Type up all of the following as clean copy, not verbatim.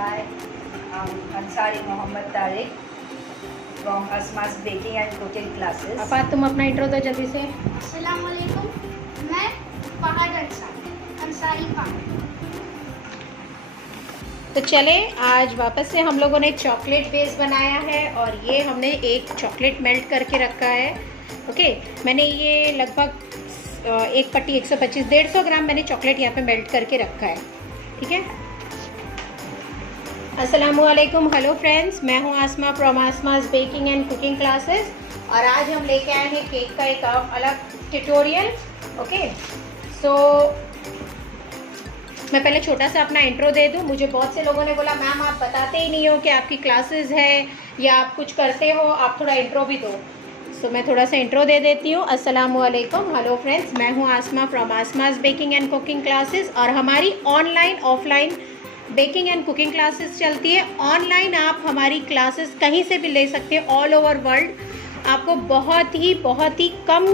Hi, I'm Ansari Mohammed Tariq from Asma's Baking and Cooking Classes. अपा तुम अपना intro दो जल्दी से। अस्सलाम वालेकुम, मैं फहद अंसारी फहद। तो चले आज वापस से हम लोगों ने चॉकलेट बेस बनाया है और ये हमने एक चॉकलेट मेल्ट करके रखा है। ओके, मैंने ये लगभग एक पट्टी 125-150 ग्राम मैंने चॉकलेट यहाँ पे मेल्ट करके रखा है। ठीक है, अस्सलामुअलैकुम, हेलो फ्रेंड्स, मैं हूँ Asma from Asma's baking and cooking classes और आज हम लेके आए हैं केक का एक अलग ट्यूटोरियल। ओके, सो मैं पहले छोटा सा अपना इंट्रो दे दूं। मुझे बहुत से लोगों ने बोला मैम आप बताते ही नहीं हो कि आपकी क्लासेस है या आप कुछ करते हो, आप थोड़ा इंट्रो भी दो। सो मैं थोड़ा सा इंट्रो दे देती हूँ। अस्सलामुअलैकुम, हेलो फ्रेंड्स, मैं हूँ Asma from Asma's baking and cooking classes और हमारी online offline baking and cooking classes चलती है। ऑनलाइन आप हमारी क्लासेस कहीं से भी ले सकते हैं, ऑल ओवर वर्ल्ड। आपको बहुत ही कम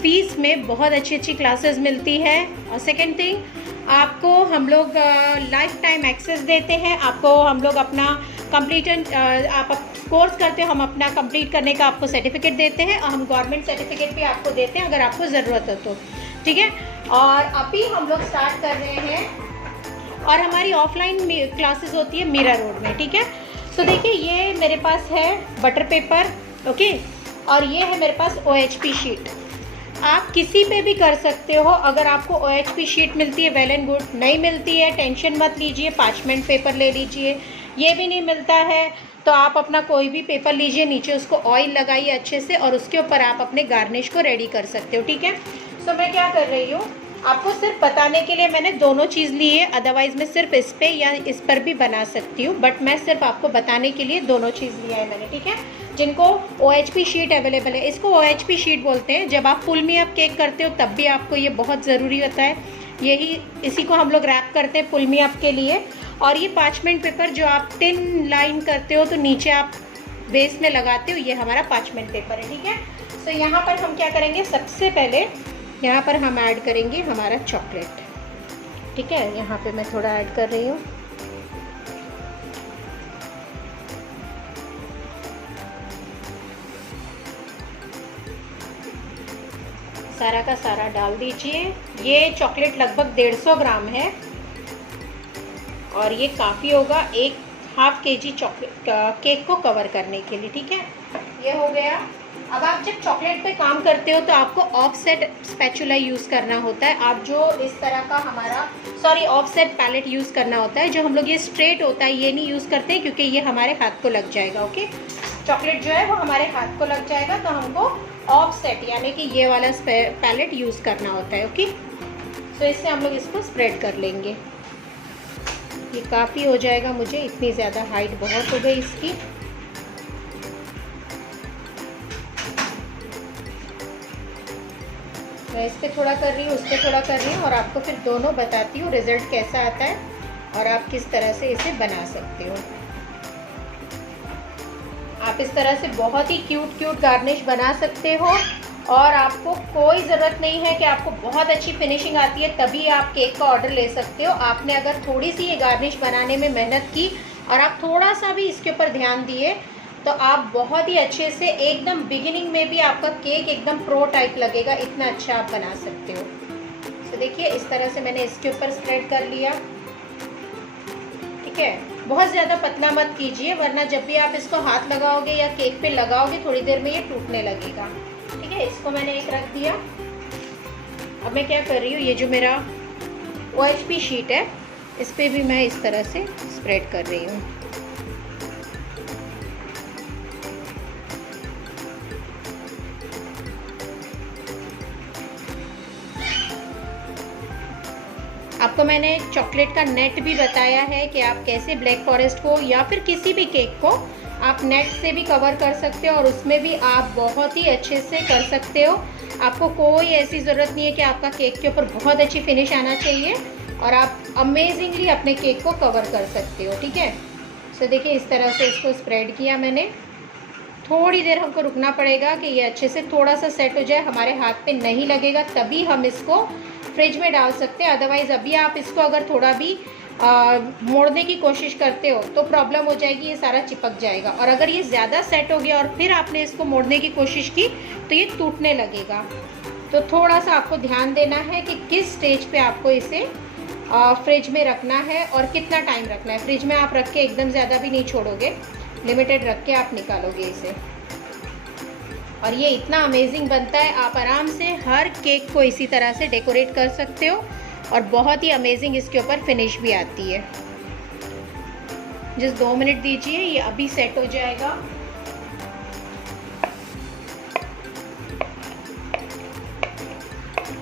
फीस में बहुत अच्छी क्लासेस मिलती है। और सेकेंड थिंग, आपको हम लोग लाइफ टाइम एक्सेस देते हैं। आपको हम लोग अपना आप कोर्स करते हो, हम अपना कंप्लीट करने का आपको सर्टिफिकेट देते हैं और हम गवर्नमेंट सर्टिफिकेट भी आपको देते हैं अगर आपको ज़रूरत हो तो। ठीक है, और अभी हम लोग स्टार्ट कर रहे हैं और हमारी ऑफलाइन क्लासेस होती है मीरा रोड में। ठीक है, सो देखिए ये मेरे पास है बटर पेपर, ओके, और ये है मेरे पास OHP शीट। आप किसी पे भी कर सकते हो। अगर आपको OHP शीट मिलती है वेल एंड गुड, नहीं मिलती है टेंशन मत लीजिए, पार्चमेंट पेपर ले लीजिए। ये भी नहीं मिलता है तो आप अपना कोई भी पेपर लीजिए, नीचे उसको ऑयल लगाइए अच्छे से और उसके ऊपर आप अपने गार्निश को रेडी कर सकते हो। ठीक है, सो मैं क्या कर रही हूँ, आपको सिर्फ बताने के लिए मैंने दोनों चीज़ ली है, अदरवाइज़ मैं सिर्फ इस पे या इस पर भी बना सकती हूँ, बट मैं सिर्फ आपको बताने के लिए दोनों चीज़ लिया है मैंने। ठीक है, जिनको OHP शीट अवेलेबल है, इसको OHP शीट बोलते हैं। जब आप फुल मी अप केक करते हो तब भी आपको ये बहुत ज़रूरी होता है। इसी को हम लोग रैप करते हैं फुल मी अप के लिए। और ये पार्चमेंट पेपर जो आप 10 लाइन करते हो तो नीचे आप बेस में लगाते हो, ये हमारा पार्चमेंट पेपर है। ठीक है, सो यहाँ पर हम क्या करेंगे, सबसे पहले यहाँ पर हम ऐड करेंगे हमारा चॉकलेट। ठीक है, यहाँ पे मैं थोड़ा ऐड कर रही हूँ। सारा का सारा डाल दीजिए। ये चॉकलेट लगभग 150 ग्राम है और ये काफ़ी होगा एक ½ kg चॉकलेट केक को कवर करने के लिए। ठीक है, ये हो गया। अब आप जब चॉकलेट पे काम करते हो तो आपको ऑफसेट स्पैचुला यूज़ करना होता है। आप जो इस तरह का ऑफसेट पैलेट यूज़ करना होता है। जो हम लोग ये स्ट्रेट होता है ये नहीं यूज़ करते हैं क्योंकि ये हमारे हाथ को लग जाएगा। ओके, चॉकलेट जो है वो हमारे हाथ को लग जाएगा, तो हमको ऑफसेट यानी कि ये वाला पैलेट यूज़ करना होता है। ओके, सो इससे हम लोग इसको स्प्रेड कर लेंगे। ये काफ़ी हो जाएगा, मुझे इतनी ज़्यादा हाइट बहुत हो गई इसकी। मैं इस पर थोड़ा कर रही हूँ, उस पर थोड़ा कर रही हूँ और आपको फिर दोनों बताती हूँ रिज़ल्ट कैसा आता है और आप किस तरह से इसे बना सकते हो। आप इस तरह से बहुत ही क्यूट गार्निश बना सकते हो और आपको कोई ज़रूरत नहीं है कि आपको बहुत अच्छी फिनिशिंग आती है तभी आप केक का ऑर्डर ले सकते हो। आपने अगर थोड़ी सी ये गार्निश बनाने में मेहनत की और आप थोड़ा सा भी इसके ऊपर ध्यान दिए तो आप बहुत ही अच्छे से एकदम बिगिनिंग में भी आपका केक एकदम प्रो टाइप लगेगा, इतना अच्छा आप बना सकते हो। तो देखिए इस तरह से मैंने इसके ऊपर स्प्रेड कर लिया। ठीक है, बहुत ज़्यादा पतला मत कीजिए वरना जब भी आप इसको हाथ लगाओगे या केक पे लगाओगे थोड़ी देर में ये टूटने लगेगा। ठीक है, इसको मैंने एक रख दिया। अब मैं क्या कर रही हूँ, ये जो मेरा OHP शीट है इस पर भी मैं इस तरह से स्प्रेड कर रही हूँ। आपको मैंने चॉकलेट का नेट भी बताया है कि आप कैसे ब्लैक फॉरेस्ट को या फिर किसी भी केक को आप नेट से भी कवर कर सकते हो और उसमें भी आप बहुत ही अच्छे से कर सकते हो। आपको कोई ऐसी ज़रूरत नहीं है कि आपका केक के ऊपर बहुत अच्छी फिनिश आना चाहिए और आप अमेजिंगली अपने केक को कवर कर सकते हो। ठीक है, सो देखिए इस तरह से इसको स्प्रेड किया मैंने। थोड़ी देर हमको रुकना पड़ेगा कि ये अच्छे से थोड़ा सा सेट हो जाए, हमारे हाथ पे नहीं लगेगा, तभी हम इसको फ्रिज में डाल सकते हैं। अदरवाइज़ अभी आप इसको अगर थोड़ा भी मोड़ने की कोशिश करते हो तो प्रॉब्लम हो जाएगी, ये सारा चिपक जाएगा। और अगर ये ज़्यादा सेट हो गया और फिर आपने इसको मोड़ने की कोशिश की तो ये टूटने लगेगा। तो थोड़ा सा आपको ध्यान देना है कि किस स्टेज पे आपको इसे फ्रिज में रखना है और कितना टाइम रखना है। फ्रिज में आप रख के एकदम ज़्यादा भी नहीं छोड़ोगे, लिमिटेड रख के आप निकालोगे इसे। और ये इतना अमेजिंग बनता है, आप आराम से हर केक को इसी तरह से डेकोरेट कर सकते हो और बहुत ही अमेजिंग इसके ऊपर फिनिश भी आती है। जस्ट 2 मिनट दीजिए, ये अभी सेट हो जाएगा।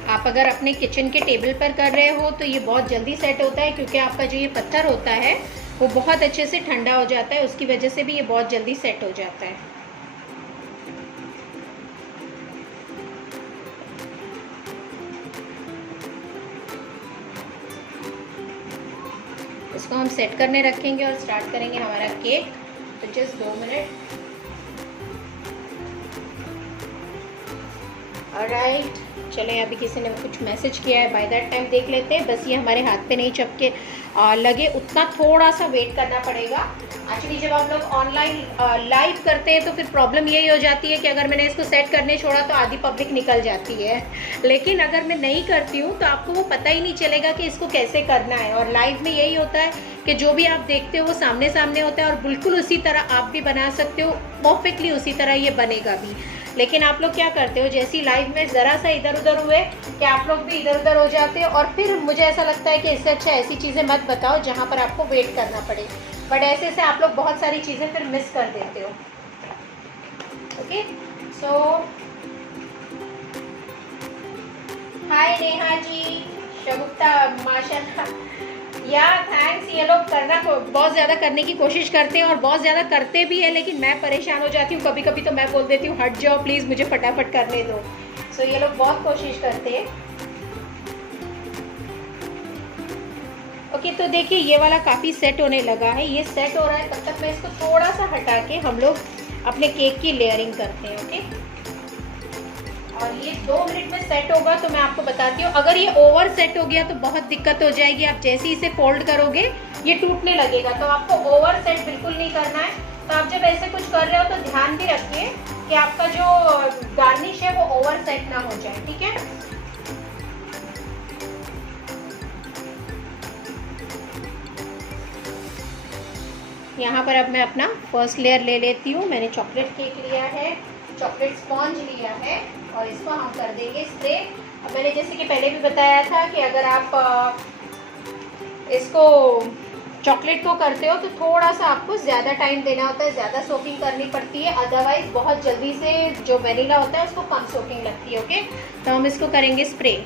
आप अगर अपने किचन के टेबल पर कर रहे हो तो ये बहुत जल्दी सेट होता है, क्योंकि आपका जो ये पत्थर होता है वो बहुत अच्छे से ठंडा हो जाता है, उसकी वजह से भी ये बहुत जल्दी सेट हो जाता है। इसको हम सेट करने रखेंगे और स्टार्ट करेंगे हमारा केक। तो जस्ट 2 मिनट। ऑलराइट, चलें, अभी किसी ने कुछ मैसेज किया है, बाय दैट टाइम देख लेते हैं। बस ये हमारे हाथ पे नहीं चपके लगे उतना थोड़ा सा वेट करना पड़ेगा। एक्चुअली जब आप लोग ऑनलाइन लाइव करते हैं तो फिर प्रॉब्लम यही हो जाती है कि अगर मैंने इसको सेट करने छोड़ा तो आधी पब्लिक निकल जाती है, लेकिन अगर मैं नहीं करती हूँ तो आपको वो पता ही नहीं चलेगा कि इसको कैसे करना है। और लाइव में यही होता है कि जो भी आप देखते हो वो सामने सामने होता है और बिल्कुल उसी तरह आप भी बना सकते हो, परफेक्टली उसी तरह ये बनेगा भी। लेकिन आप लोग क्या करते हो, जैसी लाइव में ज़रा सा इधर उधर हुए कि आप लोग भी इधर उधर हो जाते हो, और फिर मुझे ऐसा लगता है कि इससे अच्छा ऐसी चीज़ें मत बताओ जहाँ पर आपको वेट करना पड़े, बट ऐसे से आप लोग बहुत सारी चीज़ें फिर मिस कर देते हो। ओके, सो हाय नेहा जी, शगुफ्ता, माशाल्लाह, या थैंक्स। ये लोग करना बहुत ज़्यादा करने की कोशिश करते हैं और बहुत ज़्यादा करते भी है, लेकिन मैं परेशान हो जाती हूँ कभी कभी, तो मैं बोल देती हूँ हट जाओ प्लीज़, मुझे फटाफट करने दो। सो ये लोग बहुत कोशिश करते हैं। ओके, तो देखिए ये वाला काफ़ी सेट होने लगा है। ये सेट हो रहा है, तब तक मैं इसको थोड़ा सा हटा के हम लोग अपने केक की लेयरिंग करते हैं। ओके, और ये 2 मिनट में सेट होगा तो मैं आपको बताती हूँ। अगर ये ओवर सेट हो गया तो बहुत दिक्कत हो जाएगी। आप जैसे ही इसे फोल्ड करोगे ये टूटने लगेगा, तो आपको ओवर सेट बिल्कुल नहीं करना है। तो आप जब ऐसे कुछ कर रहे हो तो ध्यान भी रखिए कि आपका जो गार्निश है वो ओवर सेट ना हो जाए, ठीक है। यहाँ पर अब मैं अपना फर्स्ट लेयर ले लेती हूँ। मैंने चॉकलेट केक लिया है, चॉकलेट स्पॉन्ज लिया है और इसको हम कर देंगे स्प्रे। अब मैंने जैसे कि पहले भी बताया था कि अगर आप इसको चॉकलेट को करते हो तो थोड़ा सा आपको ज़्यादा टाइम देना होता है, ज़्यादा सोकिंग करनी पड़ती है, अदरवाइज बहुत जल्दी से जो वेनिला होता है उसको कम सोकिंग लगती है। ओके, तो हम इसको करेंगे स्प्रे।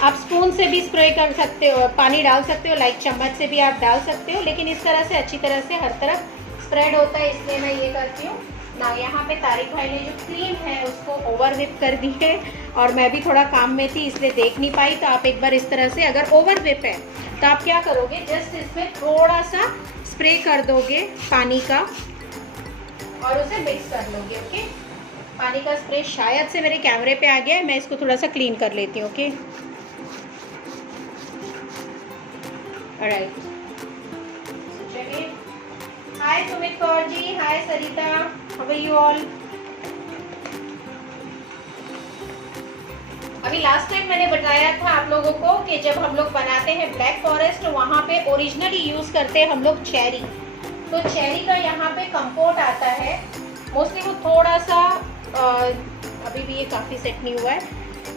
आप स्पून से भी स्प्रे कर सकते हो, पानी डाल सकते हो, लाइक चम्मच से भी आप डाल सकते हो, लेकिन इस तरह से अच्छी तरह से हर तरफ स्प्रेड होता है, इसलिए मैं ये करती हूँ ना। यहाँ पे तारिक भाई ने जो क्रीम है उसको ओवर विप कर दी है और मैं भी थोड़ा काम में थी इसलिए देख नहीं पाई। तो आप एक बार इस तरह से, अगर ओवर विप है तो आप क्या करोगे, जस्ट इसमें थोड़ा सा स्प्रे कर दोगे पानी का और उसे मिक्स कर लोगे। ओके, पानी का स्प्रे शायद से मेरे कैमरे पे आ गया है, मैं इसको थोड़ा सा क्लीन कर लेती हूँ। ओके, ऑलराइट, चलिए। हाय सुमित कौर जी, हाय सरिता, हाउ आर यू ऑल। अभी लास्ट टाइम मैंने बताया था आप लोगों को कि जब हम लोग बनाते हैं ब्लैक फॉरेस्ट वहाँ पे ओरिजिनली यूज़ करते हैं हम लोग चेरी। तो चेरी का यहाँ पे कंपोट आता है, मोस्टली वो थोड़ा सा अभी भी ये काफ़ी सेट नहीं हुआ है,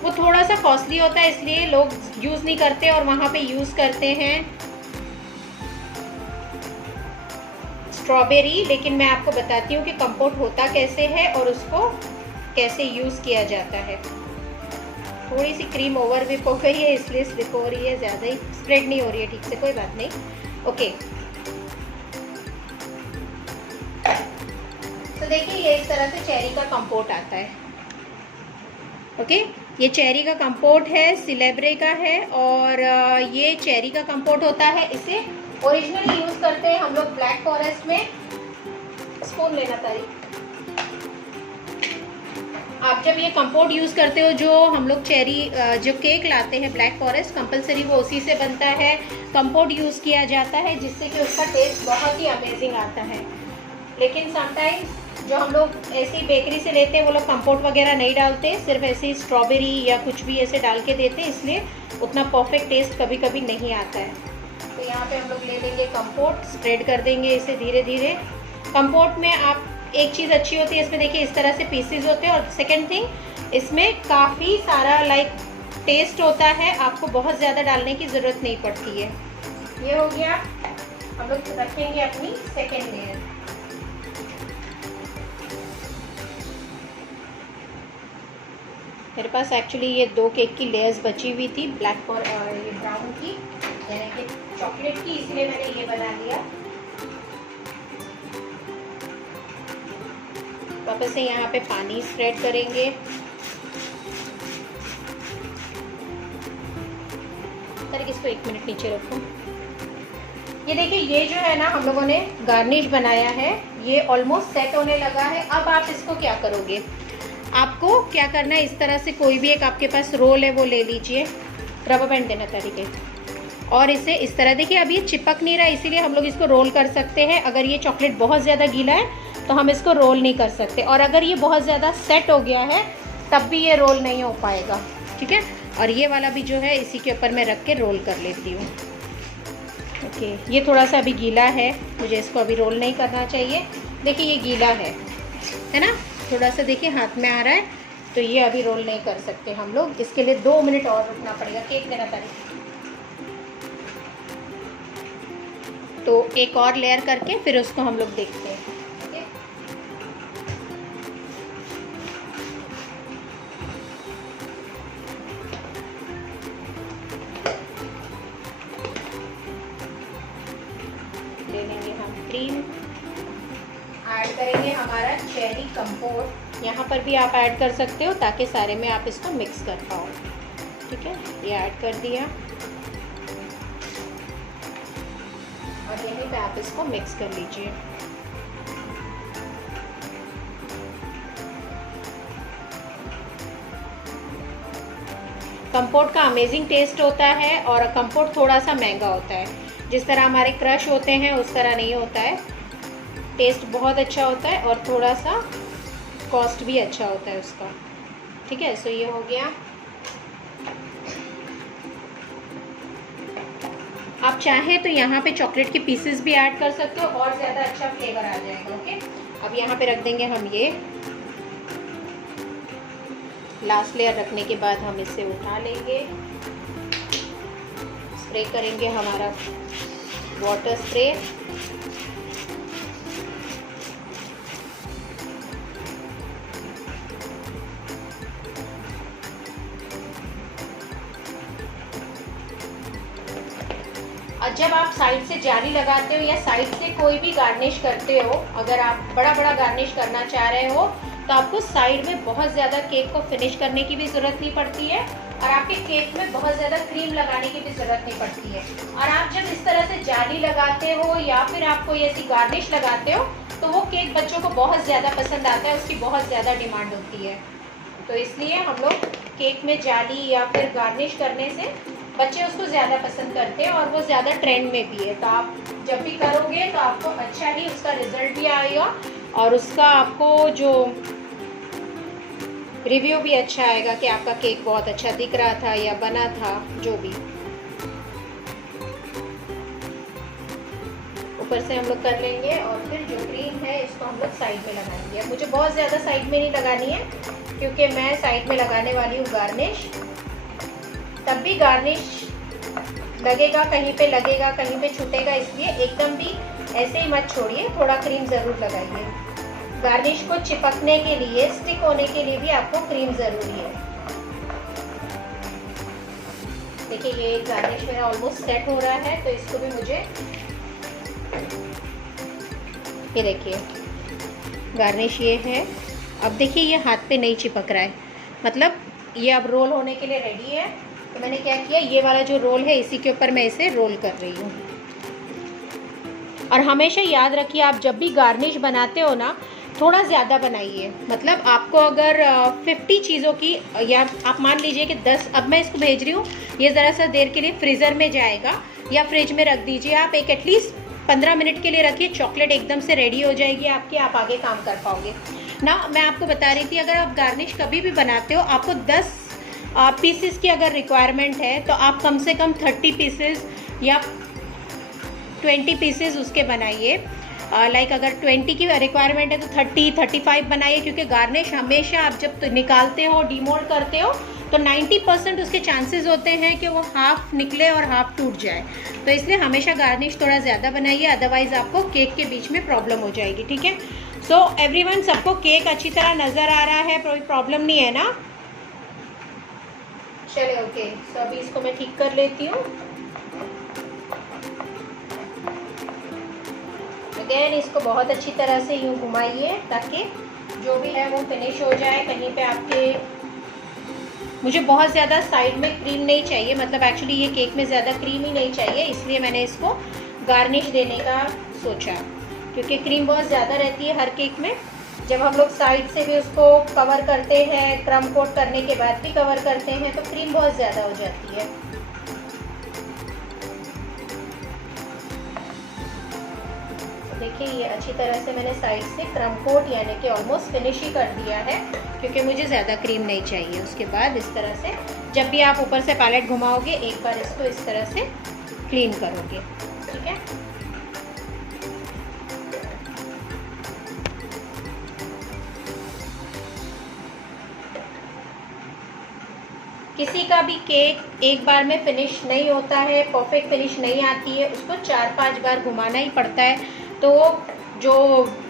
वो थोड़ा सा कॉस्टली होता है इसलिए लोग यूज़ नहीं करते और वहाँ पे यूज़ करते हैं स्ट्रॉबेरी। लेकिन मैं आपको बताती हूँ कि कंपोट होता कैसे है और उसको कैसे यूज़ किया जाता है। थोड़ी सी क्रीम ओवर विप हो गई है इसलिए स्लिप हो रही है, ज़्यादा ही स्प्रेड नहीं हो रही है ठीक से, कोई बात नहीं। ओके, तो देखिए ये इस तरह से चेरी का कंपोट आता है। ओके, ये चेरी का कंपोट है, सिलेब्रे का है और ये चेरी का कंपोट होता है। इसे ओरिजिनली यूज़ करते हैं हम लोग ब्लैक फॉरेस्ट में स्पून लेना तारीख। आप जब ये कंपोट यूज़ करते हो, जो हम लोग चेरी जो केक लाते हैं ब्लैक फॉरेस्ट, कंपलसरी वो उसी से बनता है। कंपोट यूज़ किया जाता है जिससे कि उसका टेस्ट बहुत ही अमेजिंग आता है। लेकिन समटाइम्स जो हम लोग ऐसी बेकरी से लेते हैं वो लोग कंपोट वगैरह नहीं डालते, सिर्फ ऐसी स्ट्रॉबेरी या कुछ भी ऐसे डाल के देते हैं, इसलिए उतना परफेक्ट टेस्ट कभी कभी नहीं आता है। तो यहाँ पे हम लोग ले लेंगे कंपोट, स्प्रेड कर देंगे इसे धीरे धीरे। कंपोट में आप एक चीज़ अच्छी होती है, इसमें देखिए इस तरह से पीसेज होते हैं। और सेकेंड थिंग, इसमें काफ़ी सारा टेस्ट होता है, आपको बहुत ज़्यादा डालने की ज़रूरत नहीं पड़ती है। ये हो गया। हम लोग रखेंगे अपनी सेकेंड लेयर। मेरे पास एक्चुअली ये 2 केक की लेयर्स बची हुई थी, ब्लैक और ये ब्राउन की, यानी कि चॉकलेट की, इसलिए मैंने ये बना लिया। वापस से यहाँ पे पानी स्प्रेड करेंगे। तारीख इसको 1 मिनट नीचे रखो। ये देखिए, ये जो है ना हम लोगों ने गार्निश बनाया है, ये ऑलमोस्ट सेट होने लगा है। अब आप इसको क्या करोगे, आपको क्या करना है, इस तरह से कोई भी एक आपके पास रोल है वो ले लीजिए। रबर बैंड देना तरीके, और इसे इस तरह, देखिए अब ये चिपक नहीं रहा, इसीलिए हम लोग इसको रोल कर सकते हैं। अगर ये चॉकलेट बहुत ज़्यादा गीला है तो हम इसको रोल नहीं कर सकते, और अगर ये बहुत ज़्यादा सेट हो गया है तब भी ये रोल नहीं हो पाएगा, ठीक है। और ये वाला भी जो है इसी के ऊपर मैं रख के रोल कर लेती हूँ। ओके, ये थोड़ा सा अभी गीला है, मुझे इसको अभी रोल नहीं करना चाहिए। देखिए ये गीला है ना, थोड़ा सा देखिए हाथ में आ रहा है, तो ये अभी रोल नहीं कर सकते हम लोग। इसके लिए 2 मिनट और रुकना पड़ेगा। केक देना तारीख। तो एक और लेयर करके फिर उसको हम लोग देखते हैं। ले लेंगे हम क्रीम, ऐड करेंगे हमारा चेरी कंपोट। यहाँ पर भी आप ऐड कर सकते हो ताकि सारे में आप इसको मिक्स कर पाओ, ठीक है। ये ऐड कर दिया और यहीं पे आप इसको मिक्स कर लीजिए। कंपोट का अमेजिंग टेस्ट होता है, और कंपोट थोड़ा सा महंगा होता है। जिस तरह हमारे क्रश होते हैं उस तरह नहीं होता है। टेस्ट बहुत अच्छा होता है और थोड़ा सा कॉस्ट भी अच्छा होता है उसका, ठीक है। सो ये हो गया। आप चाहें तो यहाँ पे चॉकलेट के पीसेस भी ऐड कर सकते हो और ज़्यादा अच्छा फ्लेवर आ जाएगा। ओके, अब यहाँ पे रख देंगे हम ये। लास्ट लेयर रखने के बाद हम इसे उठा लेंगे, स्प्रे करेंगे हमारा वाटर स्प्रे। और जब आप साइड से जाली लगाते हो या साइड से कोई भी गार्निश करते हो, अगर आप बड़ा बड़ा गार्निश करना चाह रहे हो तो आपको साइड में बहुत ज़्यादा केक को फिनिश करने की भी ज़रूरत नहीं पड़ती है, और आपके केक में बहुत ज़्यादा क्रीम लगाने की भी ज़रूरत नहीं पड़ती है। और आप जब इस तरह से जाली लगाते हो या फिर आप कोई ऐसी गार्निश लगाते हो तो वो केक बच्चों को बहुत ज़्यादा पसंद आता है, उसकी बहुत ज़्यादा डिमांड होती है। तो इसलिए हम लोग केक में जाली या फिर गार्निश करने से बच्चे उसको ज़्यादा पसंद करते हैं और वो ज़्यादा ट्रेंड में भी है। तो आप जब भी करोगे तो आपको अच्छा ही उसका रिजल्ट भी आएगा और उसका आपको जो रिव्यू भी अच्छा आएगा कि आपका केक बहुत अच्छा दिख रहा था या बना था, जो भी। ऊपर से हम लोग कर लेंगे और फिर जो क्रीम है इसको हम लोग साइड में लगाएंगे। अब मुझे बहुत ज़्यादा साइड में नहीं लगानी है क्योंकि मैं साइड में लगाने वाली हूँ गार्निश। तब भी गार्निश लगेगा, कहीं पे लगेगा, कहीं पे छूटेगा, इसलिए एकदम भी ऐसे ही मत छोड़िए, थोड़ा क्रीम ज़रूर लगाइए। गार्निश को चिपकने के लिए, स्टिक होने के लिए भी आपको क्रीम ज़रूरी है। देखिए ये गार्निश मेरा ऑलमोस्ट सेट हो रहा है, तो इसको भी मुझे, ये देखिए गार्निश ये है। अब देखिए ये हाथ पे नहीं चिपक रहा है, मतलब ये अब रोल होने के लिए रेडी है। तो मैंने क्या किया, ये वाला जो रोल है इसी के ऊपर मैं इसे रोल कर रही हूँ। और हमेशा याद रखिए, आप जब भी गार्निश बनाते हो ना, थोड़ा ज़्यादा बनाइए। मतलब आपको अगर 50 चीज़ों की, या आप मान लीजिए कि 10, अब मैं इसको भेज रही हूँ, ये ज़रा सा देर के लिए फ्रीज़र में जाएगा या फ्रिज में रख दीजिए आप। एक एटलीस्ट 15 मिनट के लिए रखिए, चॉकलेट एकदम से रेडी हो जाएगी आपकी, आप आगे काम कर पाओगे ना। मैं आपको बता रही थी, अगर आप गार्निश कभी भी बनाते हो, आपको 10 पीसेस की अगर रिक्वायरमेंट है तो आप कम से कम 30 पीसेस या 20 पीसेस उसके बनाइए। लाइक अगर 20 की रिक्वायरमेंट है तो 30-35 बनाइए, क्योंकि गार्निश हमेशा आप जब तो निकालते हो, डीमोल्ड करते हो, तो 90% उसके चांसेस होते हैं कि वो हाफ निकले और हाफ टूट जाए। तो इसलिए हमेशा गार्निश थोड़ा ज़्यादा बनाइए, अदरवाइज़ आपको केक के बीच में प्रॉब्लम हो जाएगी। ठीक है, सो एवरीवन, सबको केक अच्छी तरह नज़र आ रहा है, कोई प्रॉब्लम नहीं है ना? चलिए, ओके। सो अभी इसको मैं ठीक कर लेती हूँ। अगेन इसको बहुत अच्छी तरह से यूँ घुमाइए ताकि जो भी है वो फिनिश हो जाए। कहीं पे आपके, मुझे बहुत ज़्यादा साइड में क्रीम नहीं चाहिए, मतलब एक्चुअली ये केक में ज़्यादा क्रीम ही नहीं चाहिए, इसलिए मैंने इसको गार्निश देने का सोचा, क्योंकि क्रीम बहुत ज़्यादा रहती है हर केक में। जब हम लोग साइड से भी उसको कवर करते हैं, क्रम कोट करने के बाद भी कवर करते हैं, तो क्रीम बहुत ज़्यादा हो जाती है। देखिए, ये अच्छी तरह से मैंने साइड से क्रम कोट यानी कि ऑलमोस्ट फिनिश ही कर दिया है, क्योंकि मुझे ज़्यादा क्रीम नहीं चाहिए। उसके बाद इस तरह से जब भी आप ऊपर से पैलेट घुमाओगे, एक बार इसको इस तरह से क्लीन करोगे। ठीक है, किसी का भी केक एक बार में फिनिश नहीं होता है, परफेक्ट फिनिश नहीं आती है, उसको 4-5 बार घुमाना ही पड़ता है। तो जो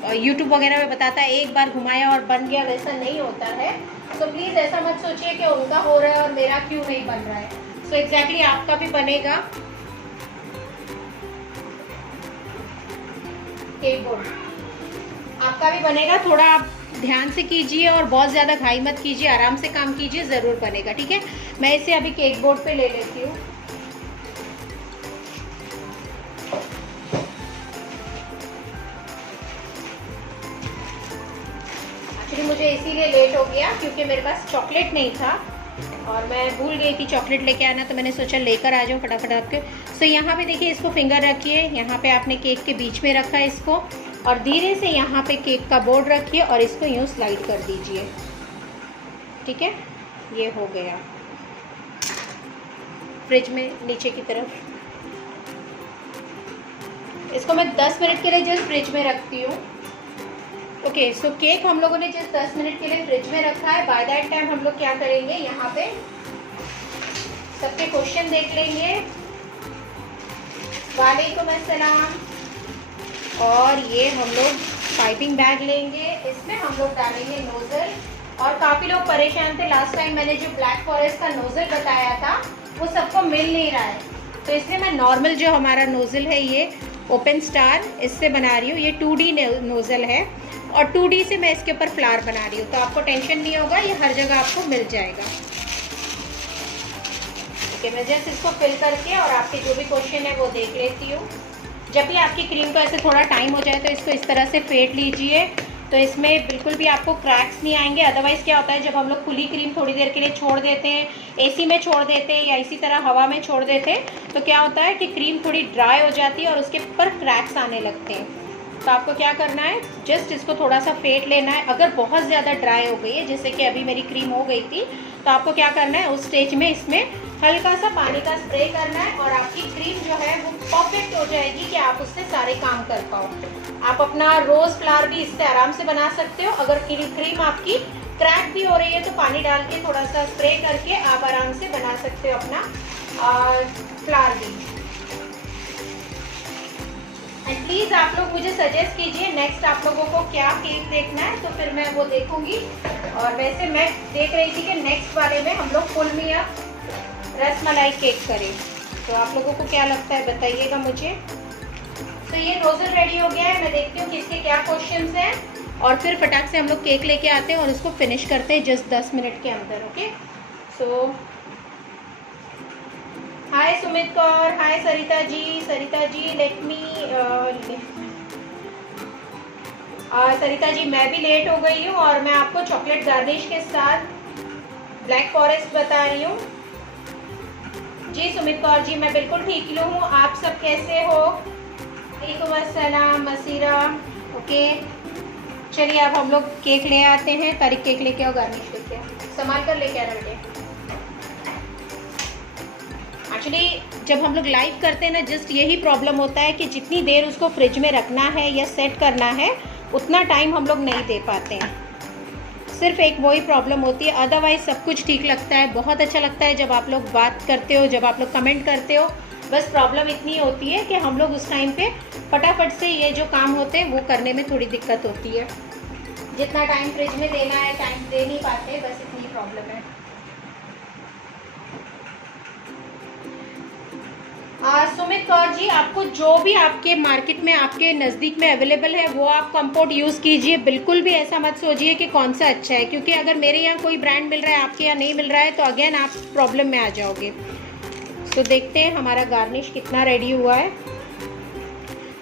YouTube वगैरह में बताता है एक बार घुमाया और बन गया, वैसा नहीं होता है। सो प्लीज़ ऐसा मत सोचिए कि उनका हो रहा है और मेरा क्यों नहीं बन रहा है। सो एग्जैक्टली आपका भी बनेगा केक बोर्ड, आपका भी बनेगा। थोड़ा आप ध्यान से कीजिए और बहुत ज़्यादा घाई मत कीजिए, आराम से काम कीजिए, ज़रूर बनेगा। ठीक है, मैं इसे अभी केक बोर्ड पे ले लेती हूँ। एक्चुअली मुझे इसीलिए लेट हो गया क्योंकि मेरे पास चॉकलेट नहीं था और मैं भूल गई थी चॉकलेट लेके आना, तो मैंने सोचा लेकर आ जाऊँ फटाफट आपके। सो यहाँ पे देखिए, इसको फिंगर रखिए, यहाँ पे आपने केक के बीच में रखा है इसको, और धीरे से यहाँ पे केक का बोर्ड रखिए और इसको यूँ स्लाइड कर दीजिए। ठीक है, ये हो गया। फ्रिज में नीचे की तरफ इसको मैं 10 मिनट के लिए जस्ट फ्रिज में रखती हूँ। ओके, सो केक हम लोगों ने जस्ट 10 मिनट के लिए फ्रिज में रखा है। बाय दैट टाइम हम लोग क्या करेंगे, यहाँ पे सबके क्वेश्चन देख लेंगे। वालेकुम अस्सलाम। और ये हम लोग पाइपिंग बैग लेंगे, इसमें हम लोग डालेंगे नोज़ल। और काफ़ी लोग परेशान थे, लास्ट टाइम मैंने जो ब्लैक फॉरेस्ट का नोज़ल बताया था वो सबको मिल नहीं रहा है, तो इसलिए मैं नॉर्मल जो हमारा नोज़ल है, ये ओपन स्टार, इससे बना रही हूँ। ये 2D नोज़ल है और 2D से मैं इसके ऊपर फ्लावर बना रही हूँ, तो आपको टेंशन नहीं होगा, ये हर जगह आपको मिल जाएगा। ठीक है, मैं जस्ट इसको फिल करके और आपके जो भी क्वेश्चन है वो देख लेती हूँ। जब भी आपकी क्रीम को ऐसे थोड़ा टाइम हो जाए तो इसको इस तरह से फेंट लीजिए, तो इसमें बिल्कुल भी आपको क्रैक्स नहीं आएंगे। अदरवाइज़ क्या होता है, जब हम लोग खुली क्रीम थोड़ी देर के लिए छोड़ देते हैं, एसी में छोड़ देते हैं या इसी तरह हवा में छोड़ देते हैं, तो क्या होता है कि क्रीम थोड़ी ड्राई हो जाती है और उसके ऊपर क्रैक्स आने लगते हैं। तो आपको क्या करना है, जस्ट इसको थोड़ा सा फेंट लेना है। अगर बहुत ज़्यादा ड्राई हो गई है, जैसे कि अभी मेरी क्रीम हो गई थी, तो आपको क्या करना है, उस स्टेज में इसमें हल्का सा पानी का स्प्रे करना है और आपकी क्रीम जो है वो परफेक्ट हो जाएगी कि आप उससे सारे काम कर पाओ। आप अपना रोज़ फ्लावर भी इससे आराम से बना सकते हो। अगर क्रीम आपकी क्रैक भी हो रही है तो पानी डाल के थोड़ा सा स्प्रे करके आप आराम से बना सकते हो अपना फ्लावर भी। एंड प्लीज़ आप लोग मुझे सजेस्ट कीजिए नेक्स्ट आप लोगों को क्या केक देखना है, तो फिर मैं वो देखूंगी। और वैसे मैं देख रही थी कि नेक्स्ट वाले में हम लोग फुल मिया रसमलाई केक करें, तो आप लोगों को क्या लगता है बताइएगा मुझे। तो ये नोज़ल रेडी हो गया है, मैं देखती हूँ किसके क्या क्वेश्चंस हैं और फिर फटाक से हम लोग केक लेके आते हैं और उसको फिनिश करते हैं जस्ट 10 मिनट के अंदर। ओके, सो हाय सुमित कौर, हाय सरिता जी, लेट मी सरिता जी मैं भी लेट हो गई हूँ और मैं आपको चॉकलेट गार्निश के साथ ब्लैक फॉरेस्ट बता रही हूँ। जी सुमित कौर जी मैं बिल्कुल ठीक हूँ, आप सब कैसे हो? वालेकुम अस्सलाम मसीरा। ओके चलिए अब हम लोग केक ले आते हैं। तारीख केक लेके आओ, गार्निश लेके आओ, संभाल कर लेके आना बेटे। एक्चुअली जब हम लोग लाइव करते हैं ना, जस्ट यही प्रॉब्लम होता है कि जितनी देर उसको फ्रिज में रखना है या सेट करना है उतना टाइम हम लोग नहीं दे पाते हैं। सिर्फ एक वही प्रॉब्लम होती है, अदरवाइज सब कुछ ठीक लगता है। बहुत अच्छा लगता है जब आप लोग बात करते हो, जब आप लोग कमेंट करते हो। बस प्रॉब्लम इतनी होती है कि हम लोग उस टाइम पे फटाफट से ये जो काम होते हैं वो करने में थोड़ी दिक्कत होती है। जितना टाइम फ्रिज में देना है टाइम दे नहीं पाते, बस इतनी प्रॉब्लम है। सुमित कौर जी आपको जो भी आपके मार्केट में आपके नज़दीक में अवेलेबल है वो आप कंपोर्ट यूज़ कीजिए। बिल्कुल भी ऐसा मत सोचिए कि कौन सा अच्छा है, क्योंकि अगर मेरे यहाँ कोई ब्रांड मिल रहा है आपके यहाँ नहीं मिल रहा है तो अगेन आप प्रॉब्लम में आ जाओगे। तो देखते हैं हमारा गार्निश कितना रेडी हुआ है।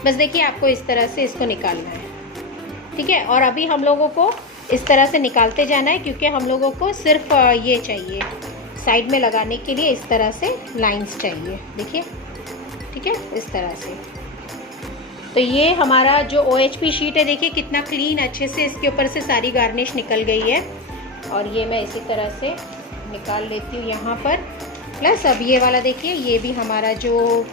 बस देखिए आपको इस तरह से इसको निकालना है, ठीक है। और अभी हम लोगों को इस तरह से निकालते जाना है, क्योंकि हम लोगों को सिर्फ ये चाहिए साइड में लगाने के लिए, इस तरह से लाइंस चाहिए, देखिए, ठीक है, इस तरह से। तो ये हमारा जो OHP शीट है देखिए कितना क्लीन अच्छे से इसके ऊपर से सारी गार्निश निकल गई है। और ये मैं इसी तरह से निकाल लेती हूँ यहाँ पर। प्लस अब ये वाला देखिए, ये भी हमारा जो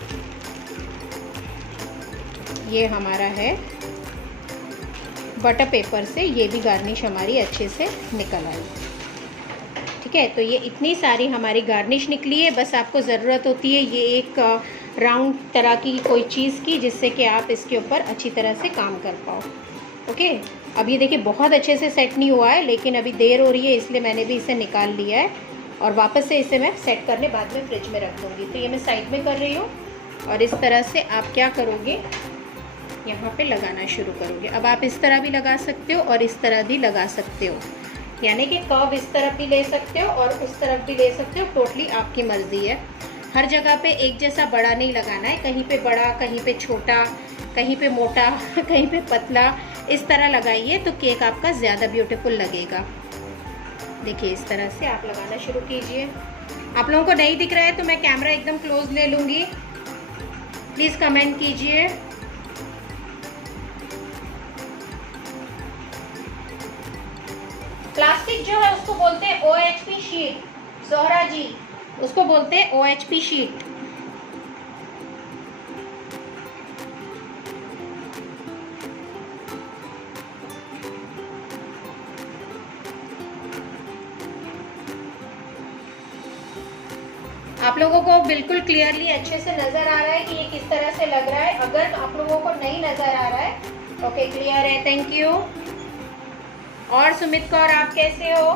ये हमारा है बटर पेपर से, ये भी गार्निश हमारी अच्छे से निकल आई, ठीक है। तो ये इतनी सारी हमारी गार्निश निकली है। बस आपको ज़रूरत होती है ये एक राउंड तरह की कोई चीज़ की, जिससे कि आप इसके ऊपर अच्छी तरह से काम कर पाओ। ओके अब ये देखिए बहुत अच्छे से सेट नहीं हुआ है, लेकिन अभी देर हो रही है इसलिए मैंने भी इसे निकाल लिया है और वापस से इसे मैं सेट करने बाद में फ्रिज में रख दूँगी। तो ये मैं साइड में कर रही हूँ और इस तरह से आप क्या करोगे, यहाँ पे लगाना शुरू करोगे। अब आप इस तरह भी लगा सकते हो और इस तरह भी लगा सकते हो, यानी कि कर्व इस तरफ भी ले सकते हो और उस तरफ भी ले सकते हो। टोटली आपकी मर्ज़ी है। हर जगह पे एक जैसा बड़ा नहीं लगाना है, कहीं पे बड़ा, कहीं पे छोटा, कहीं पे मोटा, कहीं पे पतला, इस तरह लगाइए तो केक आपका ज़्यादा ब्यूटीफुल लगेगा। देखिए इस तरह से आप लगाना शुरू कीजिए। आप लोगों को नहीं दिख रहा है तो मैं कैमरा एकदम क्लोज ले लूँगी, प्लीज़ कमेंट कीजिए। प्लास्टिक जो है उसको बोलते हैं OHP शीट, जोहरा जी उसको बोलते हैं OHP शीट। आप लोगों को बिल्कुल क्लियरली अच्छे से नज़र आ रहा है कि ये किस तरह से लग रहा है। अगर आप लोगों को नहीं नज़र आ रहा है, ओके क्लियर है, थैंक यू। और सुमित कौर आप कैसे हो,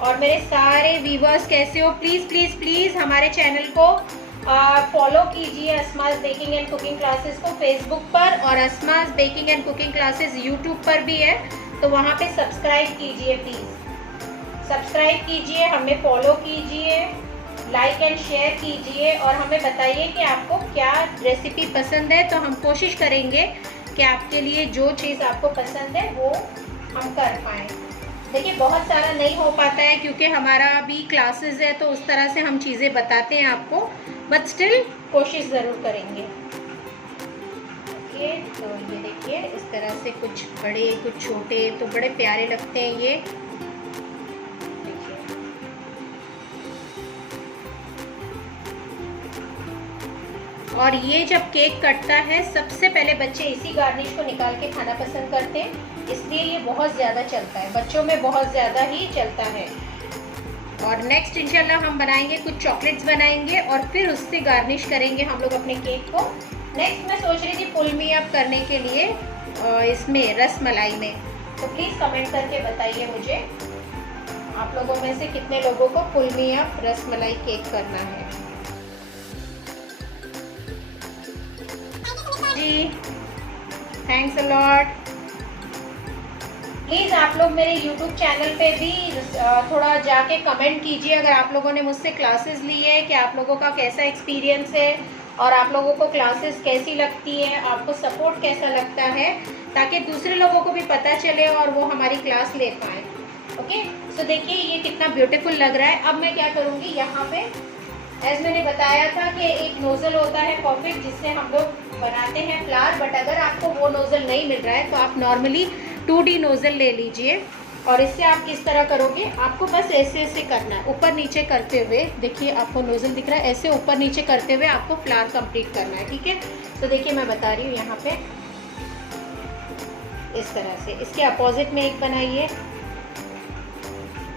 और मेरे सारे व्यूवर्स कैसे हो? प्लीज़ प्लीज़ प्लीज़ हमारे चैनल को फॉलो कीजिए, Asma's baking and cooking classes को फेसबुक पर, और Asma's baking and cooking classes YouTube पर भी है, तो वहाँ पे सब्सक्राइब कीजिए, प्लीज़ सब्सक्राइब कीजिए, हमें फॉलो कीजिए, लाइक एंड शेयर कीजिए और हमें बताइए कि आपको क्या रेसिपी पसंद है। तो हम कोशिश करेंगे कि आपके लिए जो चीज़ आपको पसंद है वो हम कर पाएँ। देखिए बहुत सारा नहीं हो पाता है क्योंकि हमारा भी क्लासेस है, तो उस तरह से हम चीज़ें बताते हैं आपको, बट स्टिल कोशिश ज़रूर करेंगे। ओके तो ये देखिए इस तरह से कुछ बड़े कुछ छोटे, तो बड़े प्यारे लगते हैं ये। देखिए और ये जब केक कटता है सबसे पहले बच्चे इसी गार्निश को निकाल के खाना पसंद करते हैं, इसलिए ये बहुत ज़्यादा चलता है, बच्चों में बहुत ज़्यादा ही चलता है। और नेक्स्ट इंशाल्लाह हम बनाएंगे कुछ चॉकलेट्स बनाएंगे और फिर उससे गार्निश करेंगे हम लोग अपने केक को। नेक्स्ट मैं सोच रही थी पुल मी अप करने के लिए इसमें रस मलाई में, तो प्लीज़ कमेंट करके बताइए मुझे आप लोगों में से कितने लोगों को पुल मी अप रस मलाई केक करना है। जी थैंक्स अ लॉट। प्लीज़ आप लोग मेरे YouTube चैनल पे भी थोड़ा जाके कमेंट कीजिए अगर आप लोगों ने मुझसे क्लासेस ली है, कि आप लोगों का कैसा एक्सपीरियंस है और आप लोगों को क्लासेस कैसी लगती है, आपको सपोर्ट कैसा लगता है। ताकि दूसरे लोगों को भी पता चले और वो हमारी क्लास ले पाए। ओके, सो देखिए ये कितना ब्यूटीफुल लग रहा है। अब मैं क्या करूँगी, यहाँ पे एज मैंने बताया था कि एक नोज़ल होता है परफेक्ट जिससे हम लोग बनाते हैं फ्लावर, बट अगर आपको वो नोज़ल नहीं मिल रहा है तो आप नॉर्मली 2D नोज़ल ले लीजिए। और इससे आप किस तरह करोगे, आपको बस ऐसे ऐसे करना है, ऊपर नीचे करते हुए। देखिए आपको नोज़ल दिख रहा है, ऐसे ऊपर नीचे करते हुए आपको फ्लावर कंप्लीट करना है। ठीक है, तो देखिए मैं बता रही हूँ यहाँ पे इस तरह से। इसके अपोजिट में एक बनाइए,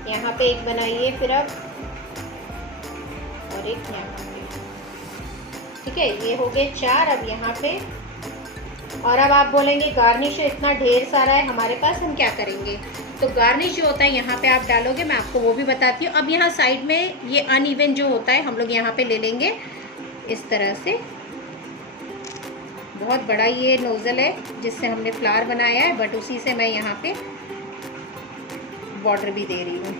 यहाँ पे एक बनाइए, फिर अब और एक यहाँ पे। ठीक है, ये हो गए 4। अब यहाँ पे, और अब आप बोलेंगे गार्निश इतना ढेर सारा है हमारे पास, हम क्या करेंगे। तो गार्निश जो होता है यहाँ पे आप डालोगे, मैं आपको वो भी बताती हूँ। अब यहाँ साइड में ये अनइवन जो होता है हम लोग यहाँ पे ले लेंगे इस तरह से। बहुत बड़ा ये नोज़ल है जिससे हमने फ्लावर बनाया है, बट उसी से मैं यहाँ पे बॉर्डर भी दे रही हूँ।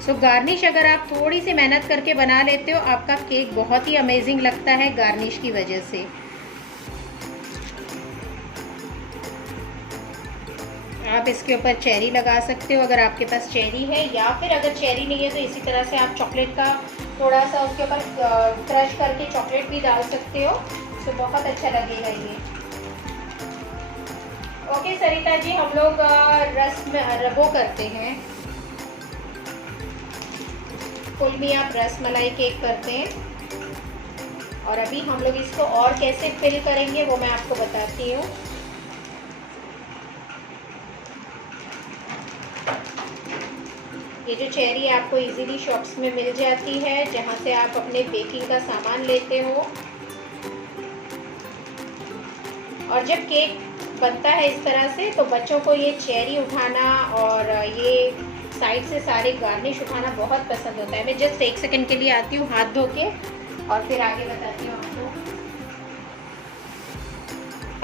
सो गार्निश अगर आप थोड़ी सी मेहनत करके बना लेते हो, आपका केक बहुत ही अमेजिंग लगता है गार्निश की वजह से। आप इसके ऊपर चेरी लगा सकते हो अगर आपके पास चेरी है, या फिर अगर चेरी नहीं है तो इसी तरह से आप चॉकलेट का थोड़ा सा उसके ऊपर क्रश करके चॉकलेट भी डाल सकते हो। तो बहुत अच्छा लगेगा ये। ओके सरिता जी, हम लोग रस में रबो करते हैं, फुल भी आप रस मलाई केक करते हैं। और अभी हम लोग इसको और कैसे फिल करेंगे वो मैं आपको बताती हूँ। ये जो चेरी आपको इजीली शॉप्स में मिल जाती है, जहाँ से आप अपने बेकिंग का सामान लेते हो। और जब केक बनता है इस तरह से तो बच्चों को ये चेरी उठाना और ये साइड से सारे गार्निश उठाना बहुत पसंद होता है। मैं जस्ट 1 सेकंड के लिए आती हूँ हाथ धो के और फिर आगे बताती हूँ आपको।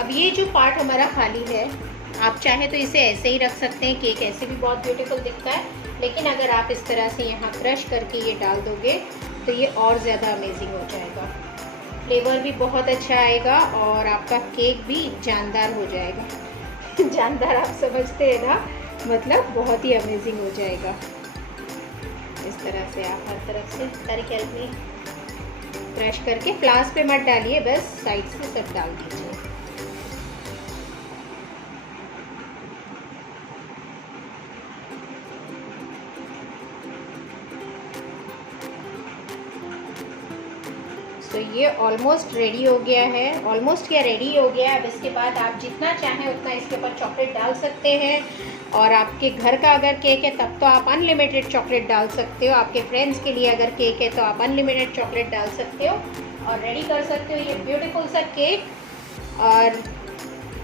अब ये जो पार्ट हमारा खाली है, आप चाहे तो इसे ऐसे ही रख सकते हैं, केक ऐसे भी बहुत ब्यूटीफुल दिखता है। लेकिन अगर आप इस तरह से यहाँ क्रश करके ये डाल दोगे तो ये और ज़्यादा अमेजिंग हो जाएगा, फ्लेवर भी बहुत अच्छा आएगा और आपका केक भी जानदार हो जाएगा। जानदार आप समझते हैं ना, मतलब बहुत ही अमेजिंग हो जाएगा। इस तरह से आप हर तरफ से तरीके से क्रश करके, फ्लास पे मत डालिए, बस साइड से सब डाल दीजिए। तो ये ऑलमोस्ट रेडी हो गया है, ऑलमोस्ट क्या रेडी हो गया है। अब इसके बाद आप जितना चाहें उतना इसके ऊपर चॉकलेट डाल सकते हैं। और आपके घर का अगर केक है तब तो आप अनलिमिटेड चॉकलेट डाल सकते हो। आपके फ्रेंड्स के लिए अगर केक है तो आप अनलिमिटेड चॉकलेट डाल सकते हो और रेडी कर सकते हो ये ब्यूटीफुल सा केक। और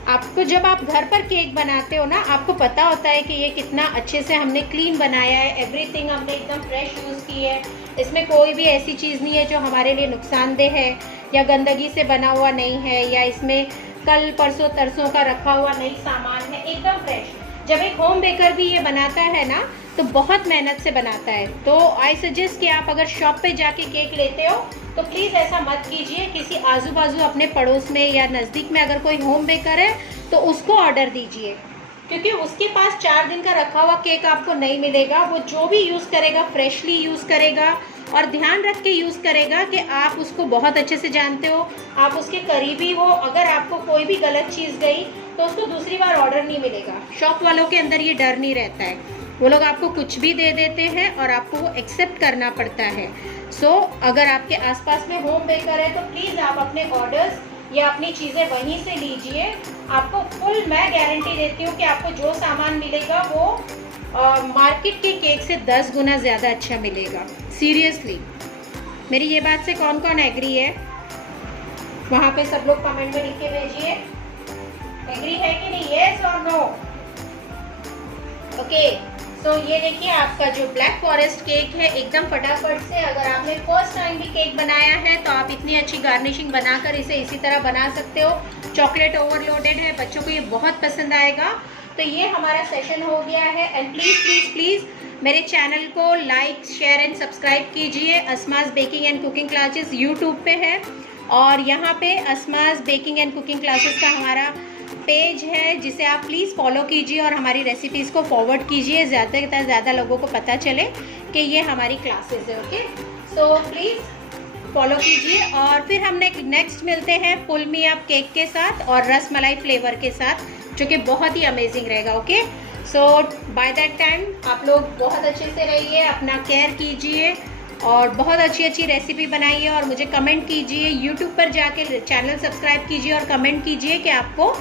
आपको जब आप घर पर केक बनाते हो ना, आपको पता होता है कि ये कितना अच्छे से हमने क्लीन बनाया है, एवरीथिंग हमने एकदम फ्रेश यूज़ की है। इसमें कोई भी ऐसी चीज़ नहीं है जो हमारे लिए नुकसानदेह है या गंदगी से बना हुआ नहीं है, या इसमें कल परसों तरसों का रखा हुआ नहीं सामान है, एकदम फ्रेश। जब एक होम बेकर भी ये बनाता है ना तो बहुत मेहनत से बनाता है। तो आई सजेस्ट कि आप अगर शॉप पे जाके केक लेते हो तो प्लीज़ ऐसा मत कीजिए। किसी आजू बाजू अपने पड़ोस में या नज़दीक में अगर कोई होम बेकर है तो उसको ऑर्डर दीजिए, क्योंकि उसके पास 4 दिन का रखा हुआ केक आपको नहीं मिलेगा। वो जो भी यूज़ करेगा फ्रेशली यूज़ करेगा और ध्यान रख के यूज़ करेगा कि आप उसको बहुत अच्छे से जानते हो, आप उसके करीबी हो। अगर आपको कोई भी गलत चीज़ गई तो उसको दूसरी बार ऑर्डर नहीं मिलेगा। शॉप वालों के अंदर ये डर नहीं रहता है, वो लोग आपको कुछ भी दे देते हैं और आपको वो एक्सेप्ट करना पड़ता है। सो अगर आपके आसपास में होम बेकर है तो प्लीज़ आप अपने ऑर्डर्स या अपनी चीज़ें वहीं से लीजिए। आपको फुल मैं गारंटी देती हूँ कि आपको जो सामान मिलेगा वो मार्केट के केक से 10 गुना ज़्यादा अच्छा मिलेगा। सीरियसली, मेरी ये बात से कौन कौन एग्री है वहाँ पे सब लोग कमेंट में लिख के भेजिए। एग्री है कि नहीं, येस और नो? ओके, सो ये देखिए आपका जो ब्लैक फॉरेस्ट केक है एकदम फटाफट से। अगर आपने फर्स्ट टाइम भी केक बनाया है तो आप इतनी अच्छी गार्निशिंग बनाकर इसे इसी तरह बना सकते हो। चॉकलेट ओवरलोडेड है, बच्चों को ये बहुत पसंद आएगा। तो ये हमारा सेशन हो गया है। एंड प्लीज़ प्लीज़ प्लीज़ मेरे चैनल को लाइक शेयर एंड सब्सक्राइब कीजिए। Asma's baking and cooking classes YouTube पे है और यहाँ पे Asma's baking and cooking classes का हमारा पेज है, जिसे आप प्लीज़ फॉलो कीजिए और हमारी रेसिपीज़ को फॉरवर्ड कीजिए, ज़्यादा से ज़्यादा लोगों को पता चले कि ये हमारी क्लासेस है। ओके, सो प्लीज़ फॉलो कीजिए। और फिर हम नेक्स्ट मिलते हैं पुल मी अप केक के साथ और रस मलाई फ्लेवर के साथ, जो कि बहुत ही अमेजिंग रहेगा। Okay, so by that time आप लोग बहुत अच्छे से रहिए, अपना केयर कीजिए और बहुत अच्छी अच्छी रेसिपी बनाइए और मुझे कमेंट कीजिए। यूट्यूब पर जाके चैनल सब्सक्राइब कीजिए और कमेंट कीजिए कि आपको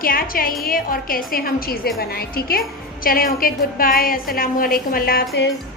क्या चाहिए और कैसे हम चीज़ें बनाएं। ठीक है, चलें, ओके, गुड बाय, अस्सलाम वालेकुम, अल्लाह हाफिज़।